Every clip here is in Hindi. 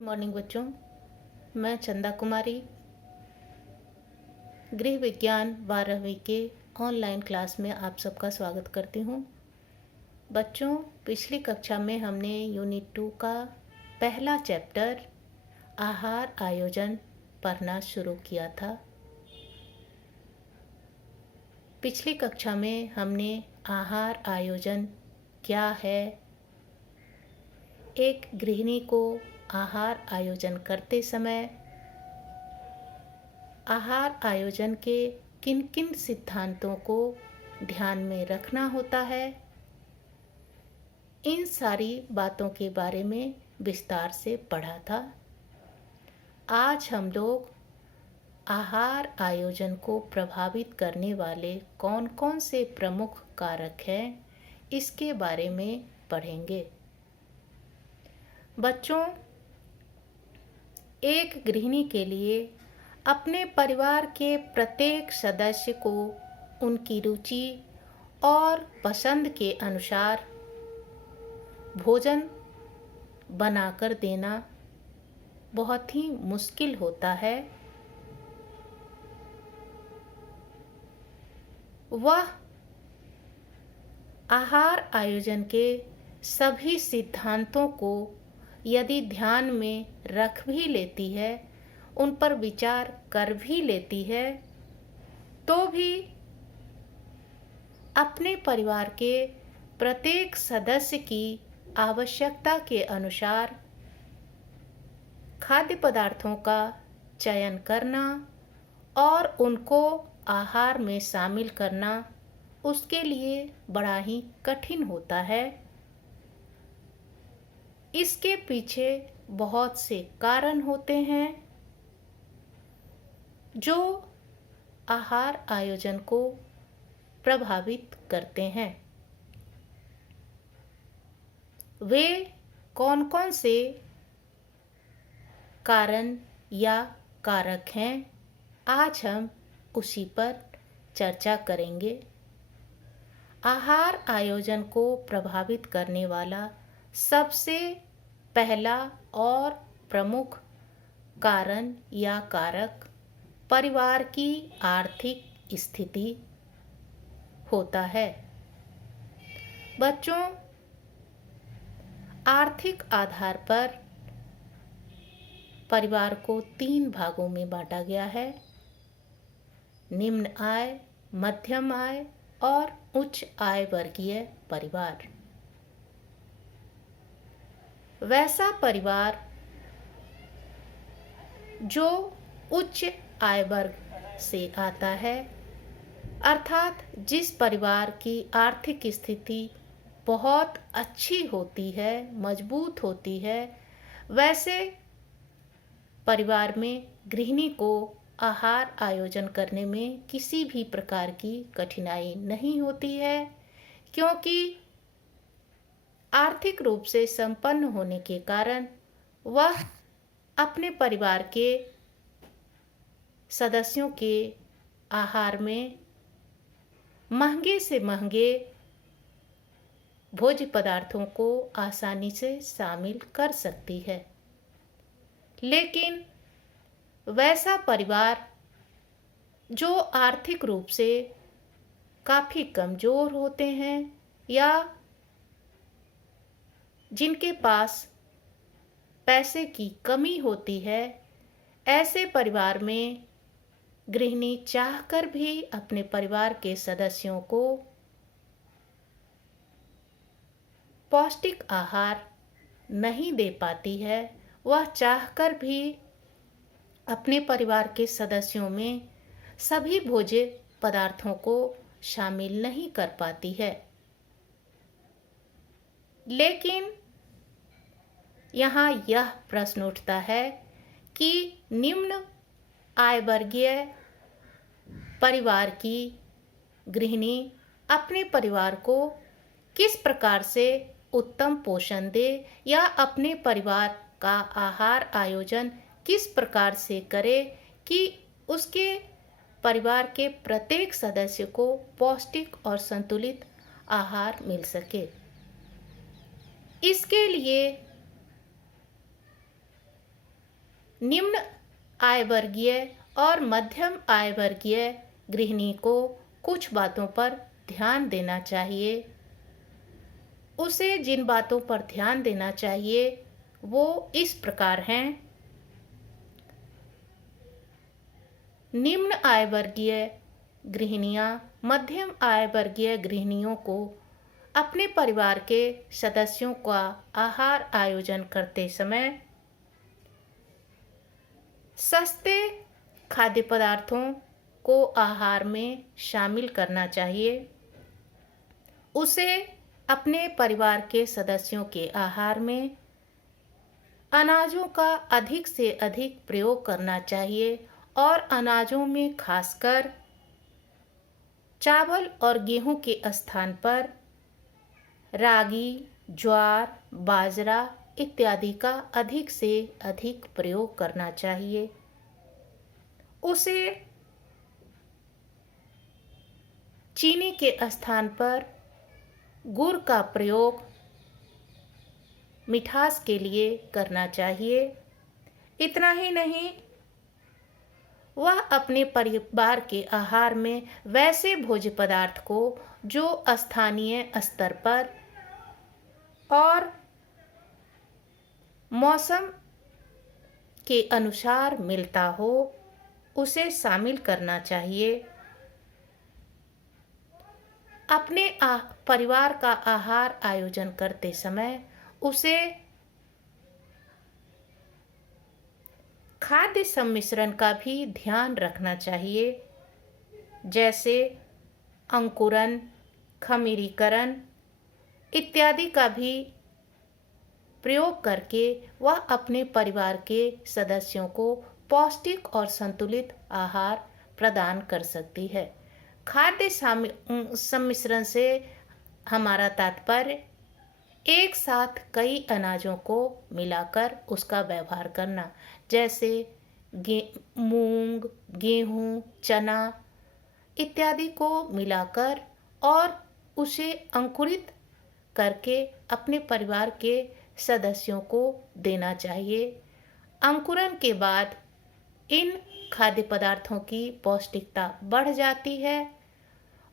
मॉर्निंग बच्चों। मैं चंदा कुमारी गृह विज्ञान 12वीं के ऑनलाइन क्लास में आप सबका स्वागत करती हूँ। बच्चों, पिछली कक्षा में हमने यूनिट 2 का पहला चैप्टर आहार आयोजन पढ़ना शुरू किया था। पिछली कक्षा में हमने आहार आयोजन क्या है, एक गृहिणी को आहार आयोजन करते समय आहार आयोजन के किन किन सिद्धांतों को ध्यान में रखना होता है, इन सारी बातों के बारे में विस्तार से पढ़ा था। आज हम लोग आहार आयोजन को प्रभावित करने वाले कौन कौन से प्रमुख कारक हैं, इसके बारे में पढ़ेंगे। बच्चों, एक गृहिणी के लिए अपने परिवार के प्रत्येक सदस्य को उनकी रुचि और पसंद के अनुसार भोजन बनाकर देना बहुत ही मुश्किल होता है। वह आहार आयोजन के सभी सिद्धांतों को यदि ध्यान में रख भी लेती है, उन पर विचार कर भी लेती है, तो भी अपने परिवार के प्रत्येक सदस्य की आवश्यकता के अनुसार खाद्य पदार्थों का चयन करना और उनको आहार में शामिल करना उसके लिए बड़ा ही कठिन होता है। इसके पीछे बहुत से कारण होते हैं जो आहार आयोजन को प्रभावित करते हैं। वे कौन कौन से कारण या कारक हैं, आज हम उसी पर चर्चा करेंगे। आहार आयोजन को प्रभावित करने वाला सबसे पहला और प्रमुख कारण या कारक परिवार की आर्थिक स्थिति होता है। बच्चों, आर्थिक आधार पर परिवार को 3 भागों में बांटा गया है: निम्न आय, मध्यम आय और उच्च आय वर्गीय परिवार। वैसा परिवार जो उच्च आय वर्ग से आता है, अर्थात जिस परिवार की आर्थिक स्थिति बहुत अच्छी होती है, मजबूत होती है, वैसे परिवार में गृहिणी को आहार आयोजन करने में किसी भी प्रकार की कठिनाई नहीं होती है, क्योंकि आर्थिक रूप से संपन्न होने के कारण वह अपने परिवार के सदस्यों के आहार में महंगे से महंगे भोज्य पदार्थों को आसानी से शामिल कर सकती है। लेकिन वैसा परिवार जो आर्थिक रूप से काफ़ी कमज़ोर होते हैं या जिनके पास पैसे की कमी होती है, ऐसे परिवार में गृहिणी चाहकर भी अपने परिवार के सदस्यों को पौष्टिक आहार नहीं दे पाती है। वह चाहकर भी अपने परिवार के सदस्यों में सभी भोज्य पदार्थों को शामिल नहीं कर पाती है। लेकिन यहाँ यह प्रश्न उठता है कि निम्न आय वर्गीय परिवार की गृहिणी अपने परिवार को किस प्रकार से उत्तम पोषण दे या अपने परिवार का आहार आयोजन किस प्रकार से करे कि उसके परिवार के प्रत्येक सदस्य को पौष्टिक और संतुलित आहार मिल सके। इसके लिए निम्न आय वर्गीय और मध्यम आय वर्गीय गृहिणी को कुछ बातों पर ध्यान देना चाहिए। उसे जिन बातों पर ध्यान देना चाहिए वो इस प्रकार हैं। निम्न आय वर्गीय गृहिणियां मध्यम आय वर्गीय गृहिणियों को अपने परिवार के सदस्यों का आहार आयोजन करते समय सस्ते खाद्य पदार्थों को आहार में शामिल करना चाहिए। उसे अपने परिवार के सदस्यों के आहार में अनाजों का अधिक से अधिक प्रयोग करना चाहिए और अनाजों में खासकर चावल और गेहूं के स्थान पर रागी, ज्वार, बाजरा इत्यादि का अधिक से अधिक प्रयोग करना चाहिए। उसे चीनी के स्थान पर गुड़ का प्रयोग मिठास के लिए करना चाहिए। इतना ही नहीं, वह अपने परिवार के आहार में वैसे भोज्य पदार्थ को जो स्थानीय स्तर पर और मौसम के अनुसार मिलता हो उसे शामिल करना चाहिए। अपने परिवार का आहार आयोजन करते समय उसे खाद्य सम्मिश्रण का भी ध्यान रखना चाहिए, जैसे अंकुरन, खमीरीकरण इत्यादि का भी प्रयोग करके वह अपने परिवार के सदस्यों को पौष्टिक और संतुलित आहार प्रदान कर सकती है। खाद्य सम्मिश्रण से हमारा तात्पर्य एक साथ कई अनाजों को मिलाकर उसका व्यवहार करना, जैसे मूंग, गेहूं, चना इत्यादि को मिलाकर और उसे अंकुरित करके अपने परिवार के सदस्यों को देना चाहिए। अंकुरन के बाद इन खाद्य पदार्थों की पौष्टिकता बढ़ जाती है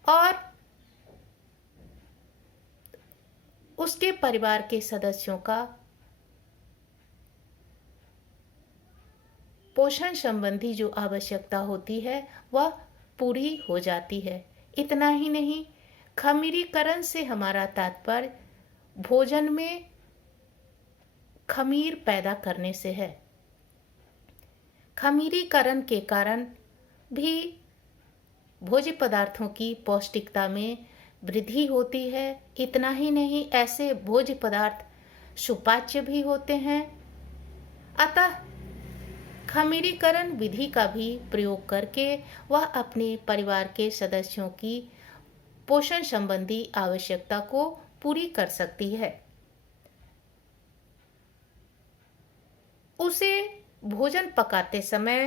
और उसके परिवार के सदस्यों का पोषण संबंधी जो आवश्यकता होती है वह पूरी हो जाती है। इतना ही नहीं, खमीरीकरण से हमारा तात्पर्य भोजन में खमीर पैदा करने से है। खमीरीकरण के कारण भी भोज्य पदार्थों की पौष्टिकता में वृद्धि होती है। इतना ही नहीं, ऐसे भोज्य पदार्थ सुपाच्य भी होते हैं। अतः खमीरीकरण विधि का भी प्रयोग करके वह अपने परिवार के सदस्यों की पोषण संबंधी आवश्यकता को पूरी कर सकती है। उसे भोजन पकाते समय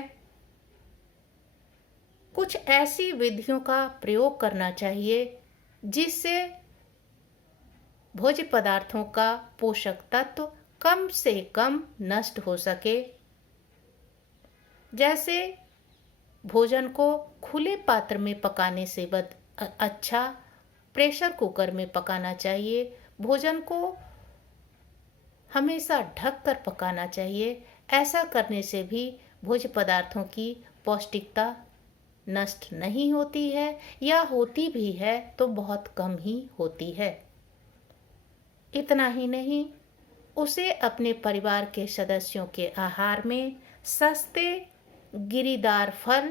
कुछ ऐसी विधियों का प्रयोग करना चाहिए जिससे भोज्य पदार्थों का पोषक तत्व कम से कम नष्ट हो सके। जैसे भोजन को खुले पात्र में पकाने से अच्छा प्रेशर कुकर में पकाना चाहिए। भोजन को हमेशा ढक कर पकाना चाहिए। ऐसा करने से भी भोज्य पदार्थों की पौष्टिकता नष्ट नहीं होती है, या होती भी है तो बहुत कम ही होती है। इतना ही नहीं, उसे अपने परिवार के सदस्यों के आहार में सस्ते गिरीदार फल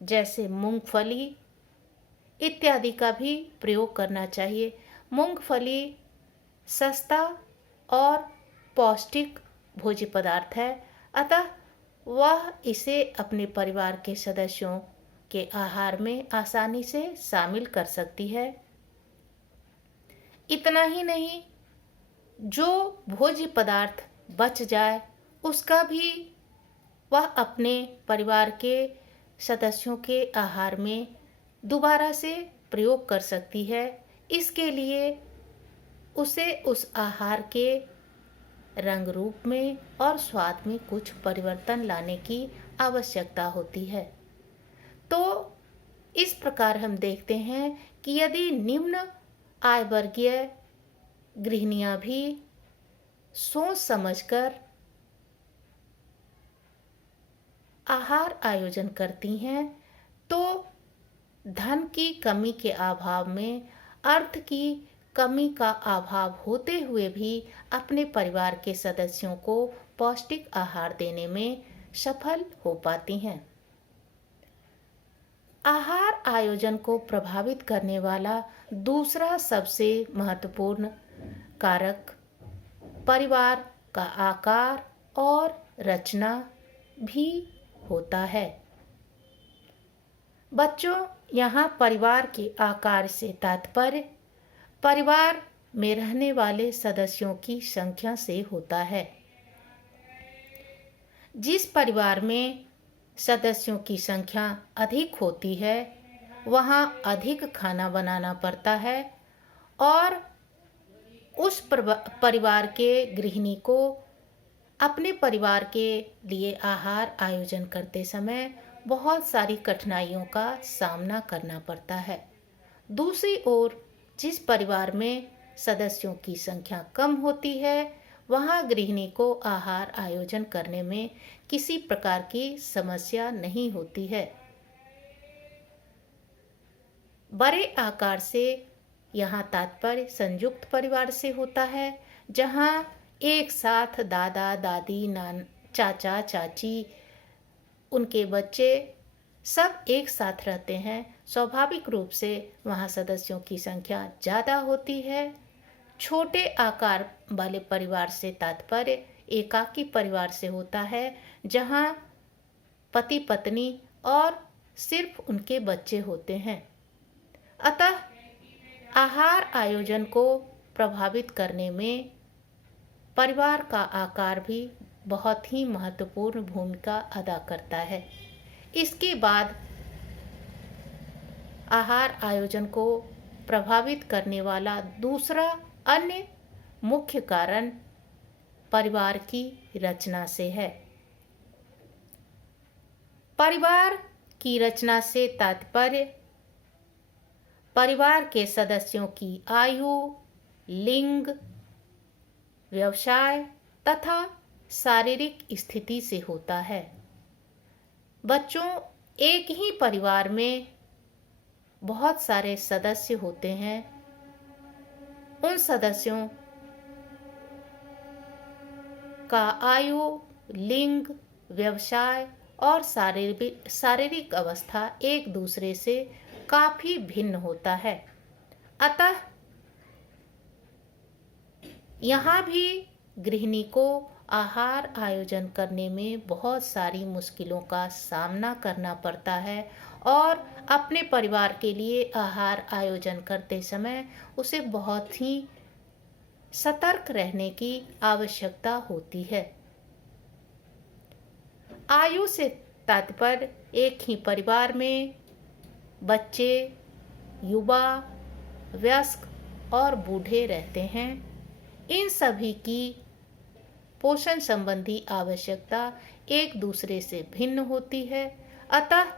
जैसे मूंगफली इत्यादि का भी प्रयोग करना चाहिए। मूंगफली सस्ता और पौष्टिक भोज्य पदार्थ है, अतः वह इसे अपने परिवार के सदस्यों के आहार में आसानी से शामिल कर सकती है। इतना ही नहीं, जो भोज्य पदार्थ बच जाए उसका भी वह अपने परिवार के सदस्यों के आहार में दोबारा से प्रयोग कर सकती है। इसके लिए उसे उस आहार के रंग रूप में और स्वाद में कुछ परिवर्तन लाने की आवश्यकता होती है। तो इस प्रकार हम देखते हैं कि यदि निम्न आय वर्गीय गृहिणियां भी सोच समझकर आहार आयोजन करती हैं तो धन की कमी के अभाव में, अर्थ की कमी का अभाव होते हुए भी अपने परिवार के सदस्यों को पौष्टिक आहार देने में सफल हो पाती हैं। आहार आयोजन को प्रभावित करने वाला दूसरा सबसे महत्वपूर्ण कारक परिवार का आकार और रचना भी होता है। बच्चों, यहाँ परिवार के आकार से तात्पर्य परिवार में रहने वाले सदस्यों की संख्या से होता है। जिस परिवार में सदस्यों की संख्या अधिक होती है वहाँ अधिक खाना बनाना पड़ता है और उस परिवार के गृहिणी को अपने परिवार के लिए आहार आयोजन करते समय बहुत सारी कठिनाइयों का सामना करना पड़ता है। दूसरी ओर जिस परिवार में सदस्यों की संख्या कम होती है वहाँ गृहिणी को आहार आयोजन करने में किसी प्रकार की समस्या नहीं होती है। बड़े आकार से यहाँ तात्पर्य संयुक्त परिवार से होता है, जहाँ एक साथ दादा दादी चाचा चाची उनके बच्चे सब एक साथ रहते हैं। स्वाभाविक रूप से वहाँ सदस्यों की संख्या ज़्यादा होती है। छोटे आकार वाले परिवार से तात्पर्य एकाकी परिवार से होता है, जहाँ पति पत्नी और सिर्फ उनके बच्चे होते हैं। अतः आहार आयोजन को प्रभावित करने में परिवार का आकार भी बहुत ही महत्वपूर्ण भूमिका अदा करता है। इसके बाद आहार आयोजन को प्रभावित करने वाला दूसरा अन्य मुख्य कारण परिवार की रचना से है। परिवार की रचना से तात्पर्य परिवार के सदस्यों की आयु, लिंग, व्यवसाय तथा शारीरिक स्थिति से होता है। बच्चों, एक ही परिवार में बहुत सारे सदस्य होते हैं। उन सदस्यों का आयु, लिंग, व्यवसाय और शारीरिक अवस्था एक दूसरे से काफी भिन्न होता है। अतः यहाँ भी गृहिणी को आहार आयोजन करने में बहुत सारी मुश्किलों का सामना करना पड़ता है और अपने परिवार के लिए आहार आयोजन करते समय उसे बहुत ही सतर्क रहने की आवश्यकता होती है। आयु से तात्पर्य एक ही परिवार में बच्चे, युवा, वयस्क और बूढ़े रहते हैं। इन सभी की पोषण संबंधी आवश्यकता एक दूसरे से भिन्न होती है। अतः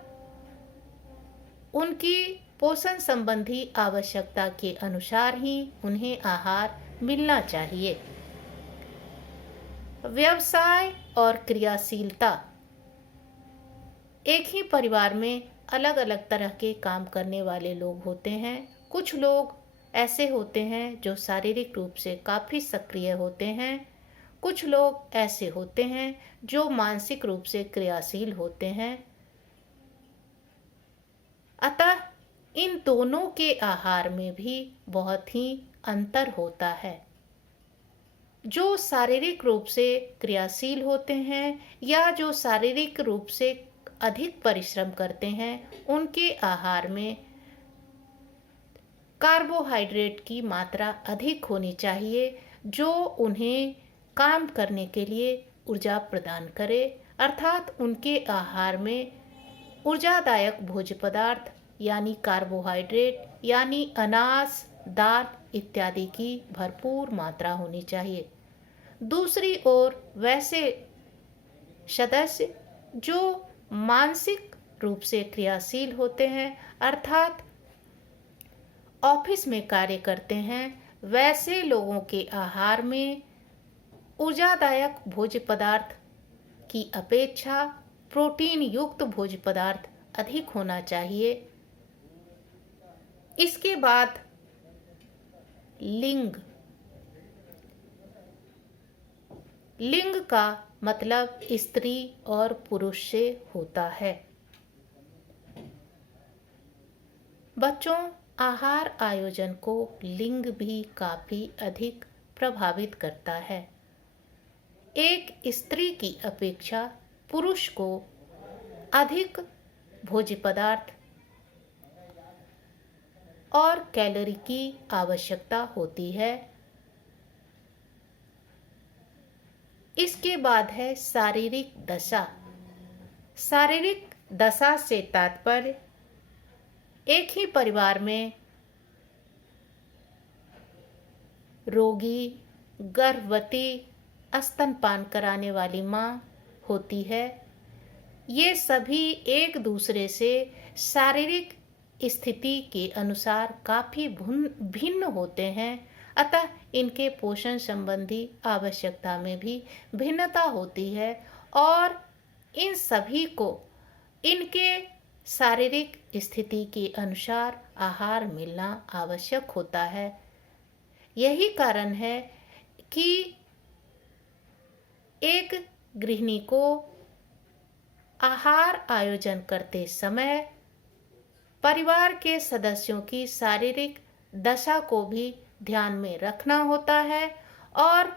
उनकी पोषण संबंधी आवश्यकता के अनुसार ही उन्हें आहार मिलना चाहिए। व्यवसाय और क्रियाशीलता एक ही परिवार में अलग अलग तरह के काम करने वाले लोग होते हैं। कुछ लोग ऐसे होते हैं जो शारीरिक रूप से काफ़ी सक्रिय होते हैं। कुछ लोग ऐसे होते हैं जो मानसिक रूप से क्रियाशील होते हैं। अतः इन दोनों के आहार में भी बहुत ही अंतर होता है। जो शारीरिक रूप से क्रियाशील होते हैं या जो शारीरिक रूप से अधिक परिश्रम करते हैं, उनके आहार में कार्बोहाइड्रेट की मात्रा अधिक होनी चाहिए, जो उन्हें काम करने के लिए ऊर्जा प्रदान करे। अर्थात उनके आहार में ऊर्जादायक भोज्य पदार्थ यानी कार्बोहाइड्रेट यानी अनाज, दाल इत्यादि की भरपूर मात्रा होनी चाहिए। दूसरी ओर वैसे सदस्य जो मानसिक रूप से क्रियाशील होते हैं, अर्थात ऑफिस में कार्य करते हैं, वैसे लोगों के आहार में ऊर्जादायक भोज्य पदार्थ की अपेक्षा प्रोटीन युक्त भोज्य पदार्थ अधिक होना चाहिए। इसके बाद लिंग। लिंग का मतलब स्त्री और पुरुष से होता है। बच्चों, आहार आयोजन को लिंग भी काफी अधिक प्रभावित करता है। एक स्त्री की अपेक्षा पुरुष को अधिक भोज्य पदार्थ और कैलोरी की आवश्यकता होती है। इसके बाद है शारीरिक दशा। शारीरिक दशा से तात्पर्य एक ही परिवार में रोगी, गर्भवती, स्तनपान कराने वाली माँ होती है। ये सभी एक दूसरे से शारीरिक स्थिति के अनुसार काफ़ी भिन्न होते हैं, अतः इनके पोषण संबंधी आवश्यकता में भी भिन्नता होती है और इन सभी को इनके शारीरिक स्थिति के अनुसार आहार मिलना आवश्यक होता है। यही कारण है कि एक गृहिणी को आहार आयोजन करते समय परिवार के सदस्यों की शारीरिक दशा को भी ध्यान में रखना होता है और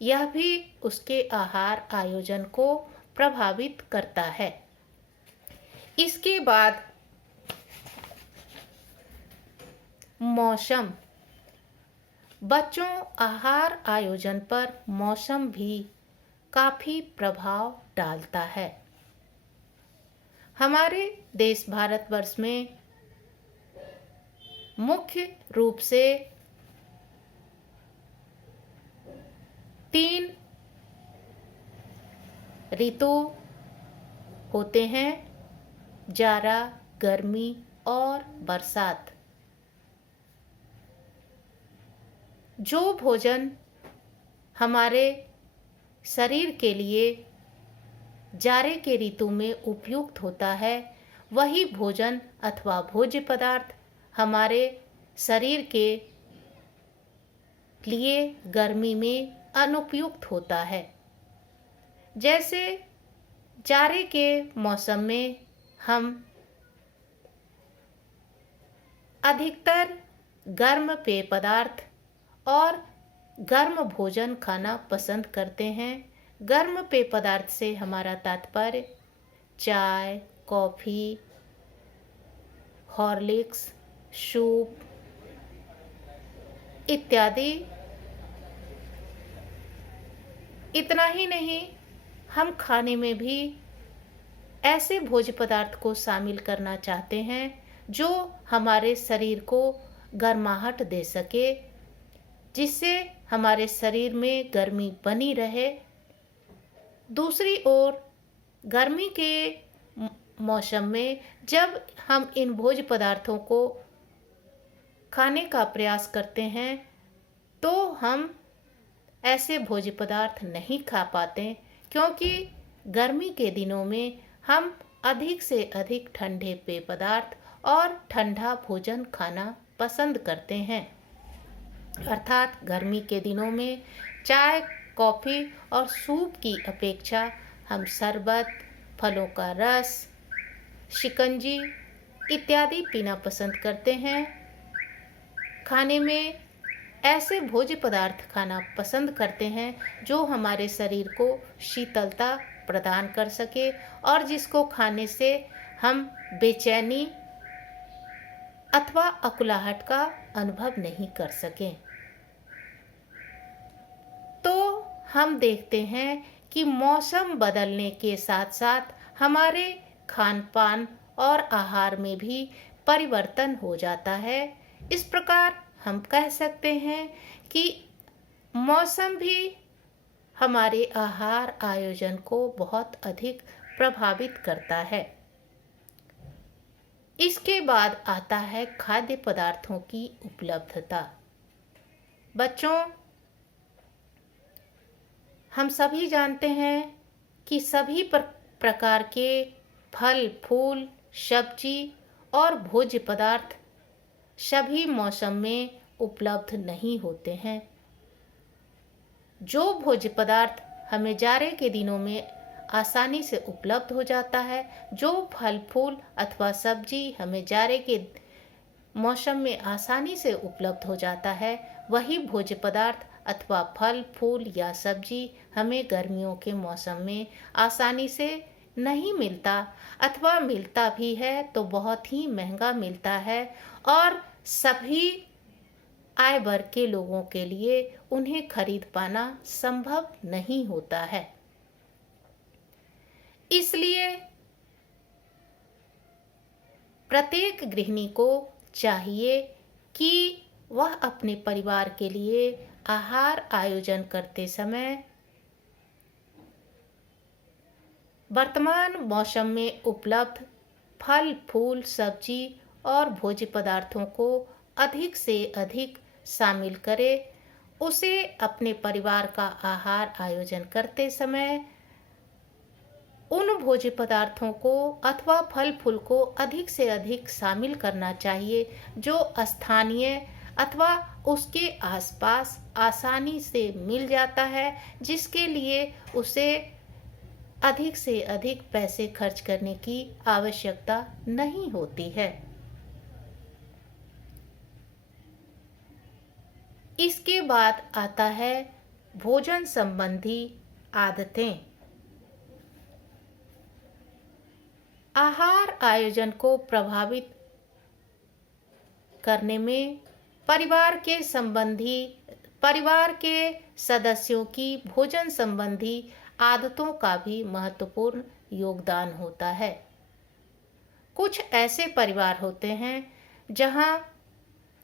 यह भी उसके आहार आयोजन को प्रभावित करता है। इसके बाद मौसम। बच्चों, आहार आयोजन पर मौसम भी काफी प्रभाव डालता है। हमारे देश भारतवर्ष में मुख्य रूप से 3 ऋतु होते हैं: जाड़ा, गर्मी और बरसात। जो भोजन हमारे शरीर के लिए जाड़े के ऋतु में उपयुक्त होता है, वही भोजन अथवा भोज्य पदार्थ हमारे शरीर के लिए गर्मी में अनुपयुक्त होता है। जैसे जाड़े के मौसम में हम अधिकतर गर्म पेय पदार्थ और गर्म भोजन खाना पसंद करते हैं। गर्म पेय पदार्थ से हमारा तात्पर्य चाय, कॉफ़ी, हॉर्लिक्स, सूप इत्यादि। इतना ही नहीं, हम खाने में भी ऐसे भोज्य पदार्थ को शामिल करना चाहते हैं जो हमारे शरीर को गर्माहट दे सके, जिससे हमारे शरीर में गर्मी बनी रहे। दूसरी ओर गर्मी के मौसम में जब हम इन भोज्य पदार्थों को खाने का प्रयास करते हैं तो हम ऐसे भोज्य पदार्थ नहीं खा पाते, क्योंकि गर्मी के दिनों में हम अधिक से अधिक ठंडे पेय पदार्थ और ठंडा भोजन खाना पसंद करते हैं। अर्थात गर्मी के दिनों में चाय, कॉफ़ी और सूप की अपेक्षा हम शरबत, फलों का रस, शिकंजी इत्यादि पीना पसंद करते हैं। खाने में ऐसे भोज्य पदार्थ खाना पसंद करते हैं जो हमारे शरीर को शीतलता प्रदान कर सके और जिसको खाने से हम बेचैनी अथवा अकुलाहट का अनुभव नहीं कर सकें। तो हम देखते हैं कि मौसम बदलने के साथ साथ हमारे खान पान और आहार में भी परिवर्तन हो जाता है। इस प्रकार हम कह सकते हैं कि मौसम भी हमारे आहार आयोजन को बहुत अधिक प्रभावित करता है। इसके बाद आता है खाद्य पदार्थों की उपलब्धता। बच्चों, हम सभी जानते हैं कि सभी प्रकार के फल, फूल, सब्जी और भोज्य पदार्थ सभी मौसम में उपलब्ध नहीं होते हैं। जो भोज्य पदार्थ हमें जाड़े के दिनों में आसानी से उपलब्ध हो जाता है, जो फल, फूल अथवा सब्जी हमें जाड़े के मौसम में आसानी से उपलब्ध हो जाता है, वही भोज्य पदार्थ अथवा फल, फूल या सब्जी हमें गर्मियों के मौसम में आसानी से नहीं मिलता, अथवा मिलता भी है तो बहुत ही महंगा मिलता है और सभी आय वर्ग के लोगों के लिए उन्हें खरीद पाना संभव नहीं होता है। इसलिए प्रत्येक गृहिणी को चाहिए कि वह अपने परिवार के लिए आहार आयोजन करते समय वर्तमान मौसम में उपलब्ध फल, फूल, सब्जी और भोज्य पदार्थों को अधिक से अधिक शामिल करे। उसे अपने परिवार का आहार आयोजन करते समय उन भोज्य पदार्थों को अथवा फल फूल को अधिक से अधिक शामिल करना चाहिए जो स्थानीय अथवा उसके आसपास आसानी से मिल जाता है, जिसके लिए उसे अधिक से अधिक पैसे खर्च करने की आवश्यकता नहीं होती है। इसके बाद आता है भोजन संबंधी आदतें। आहार आयोजन को प्रभावित करने में परिवार के सदस्यों की भोजन संबंधी आदतों का भी महत्वपूर्ण योगदान होता है। कुछ ऐसे परिवार होते हैं जहां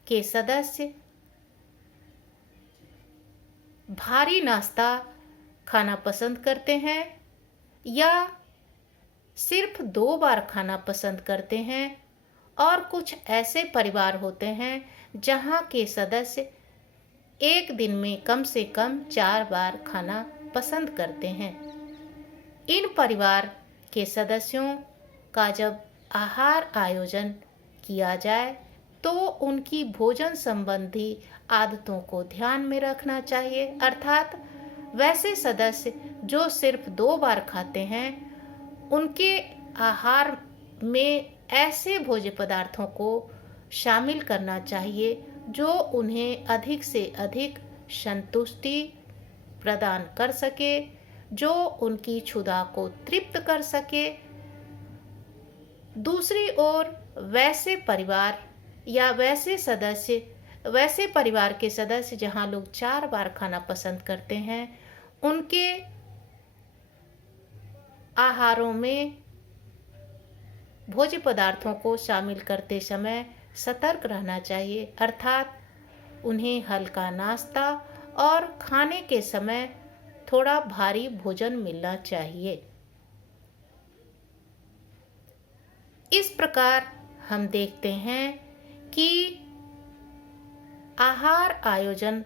के सदस्य भारी नाश्ता खाना पसंद करते हैं या सिर्फ 2 बार खाना पसंद करते हैं, और कुछ ऐसे परिवार होते हैं जहां के सदस्य एक दिन में कम से कम 4 बार खाना पसंद करते हैं। इन परिवार के सदस्यों का जब आहार आयोजन किया जाए तो उनकी भोजन संबंधी आदतों को ध्यान में रखना चाहिए। अर्थात वैसे सदस्य जो सिर्फ 2 बार खाते हैं, उनके आहार में ऐसे भोज्य पदार्थों को शामिल करना चाहिए जो उन्हें अधिक से अधिक संतुष्टि प्रदान कर सके, जो उनकी क्षुधा को तृप्त कर सके। दूसरी ओर वैसे परिवार या वैसे परिवार के सदस्य जहां लोग 4 बार खाना पसंद करते हैं, उनके आहारों में भोज्य पदार्थों को शामिल करते समय सतर्क रहना चाहिए। अर्थात उन्हें हल्का नाश्ता और खाने के समय थोड़ा भारी भोजन मिलना चाहिए। इस प्रकार हम देखते हैं कि आहार आयोजन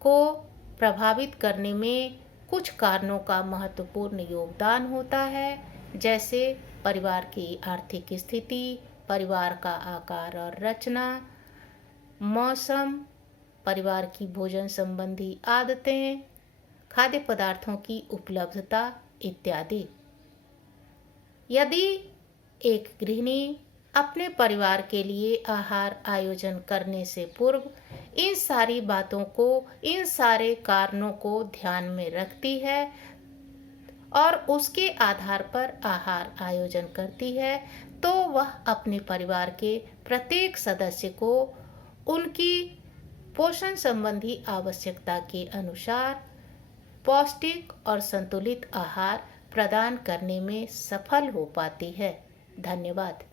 को प्रभावित करने में कुछ कारणों का महत्वपूर्ण योगदान होता है, जैसे परिवार की आर्थिक स्थिति, परिवार का आकार और रचना, मौसम, परिवार की भोजन संबंधी आदतें, खाद्य पदार्थों की उपलब्धता इत्यादि। यदि एक गृहिणी अपने परिवार के लिए आहार आयोजन करने से पूर्व इन सारे कारणों को ध्यान में रखती है और उसके आधार पर आहार आयोजन करती है, तो वह अपने परिवार के प्रत्येक सदस्य को उनकी पोषण संबंधी आवश्यकता के अनुसार पौष्टिक और संतुलित आहार प्रदान करने में सफल हो पाती है। धन्यवाद।